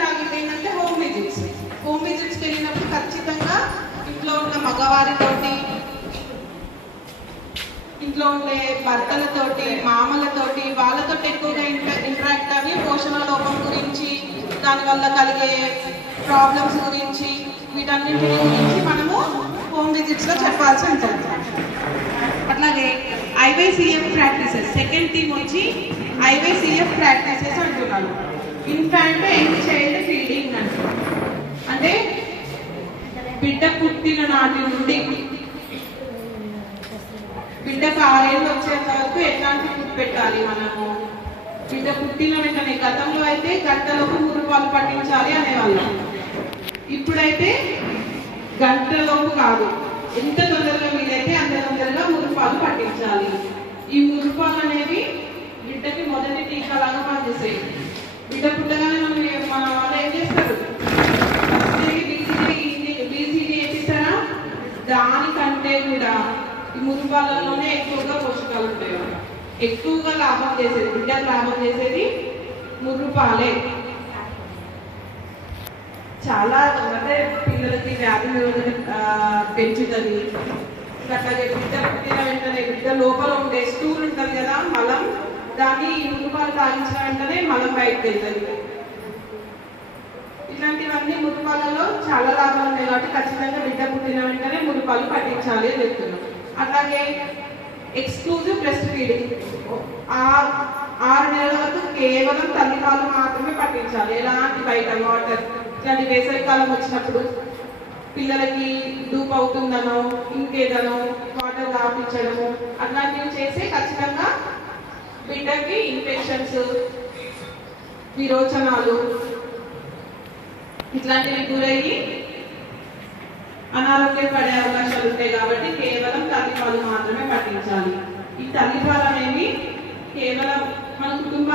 Target ఏంటంటే home visits home విజిట్స్కి వెళ్ళినప్పుడు ఖచ్చితంగా ఇంట్లో ఉన్న మగవారితోటి ఇంట్లో ఉండే భర్తలతోటి మామలతోటి వాళ్ళతో ఎక్కువగా ఇంటరాక్ట్ అవి పోషణ లోపం గురించి దానివల్ల కలిగే ప్రాబ్లమ్స్ గురించి వీటన్నింటి గురించి మనము హోమ్ విజిట్స్లో చెప్పాల్సి ఉంటుంది. అట్లాగే ఐవైసీఎఫ్ ప్రాక్టీసెస్ సెకండ్ థీమ్ వచ్చి ఐవైసీఎఫ్ ప్రాక్టీసెస్ అంటున్నారు. ఇన్ఫాంట్ అండ్ చైల్డ్ ఫీడింగ్ అంటారు అంటే బిడ్డ పుట్టిన నాటి నుండి బిడ్డకు ఆరేళ్ళు వచ్చేంత వరకు ఎట్లాంటి ఫుడ్ పెట్టాలి మనము? బిడ్డ పుట్టిన వెంటనే గతంలో అయితే గంటలోపు మూడు పాలు పట్టించాలి అనేవాళ్ళు. ఇప్పుడైతే గంటలోపు కాదు. ఎంత తొందరగా వీలైతే అంత తొందరగా మురుపాలు పట్టించాలి. ఈ మురుపాలు అనేవి బిడ్డకి మొదటి టీకా లాగా పనిచేసేవి. ఈ ఎక్కువగా పోషకాలు ఉంటాయి ఎక్కువగా లాభం చేసేది బిడ్డకు లాభం చేసేది ముర్రుపాలే చాలా అంటే పిల్లలకి వ్యాధి పెంచుతుంది. అట్లాగే బిడ్డ పుట్టిన వెంటనే బిడ్డ లోపల ఉండే స్టూల్ ఉంటుంది కదా మలం దాన్ని ఈ మురుపాలు తాగించిన వెంటనే మలం బయటకు వెళ్తుంది. ఇలాంటివన్నీ మురుపాలలో చాలా లాభాలు ఉన్నాయి కాబట్టి ఖచ్చితంగా బిడ్డ పుట్టిన వెంటనే మురుపాలు పట్టించాలి అని చెప్తున్నాం. అలాగే ఎక్స్క్లూజివ్ బ్రెస్ట్ ఫీడింగ్ ఆరు నెలల వరకు కేవలం తల్లిపాలు మాత్రమే పట్టించాలి. ఎలాంటి బయట వాటర్ ఇట్లాంటి వేసవికాలం వచ్చినప్పుడు పిల్లలకి డూప్ అవుతుందనో ఇంకేదనో వాటర్ రాపించడము అట్లాంటివి చేసి ఖచ్చితంగా బిడ్డకి ఇన్ఫెక్షన్స్ విరోచనాలు ఇట్లాంటివి గురయ్యి అనారోగ్యం పడే ఉంటాయి కాబట్టి కేవలం తల్లిపాలు మాత్రమే పట్టించాలి. ఈ తల్లిపాలు అనేవి కేవలం మన కుటుంబ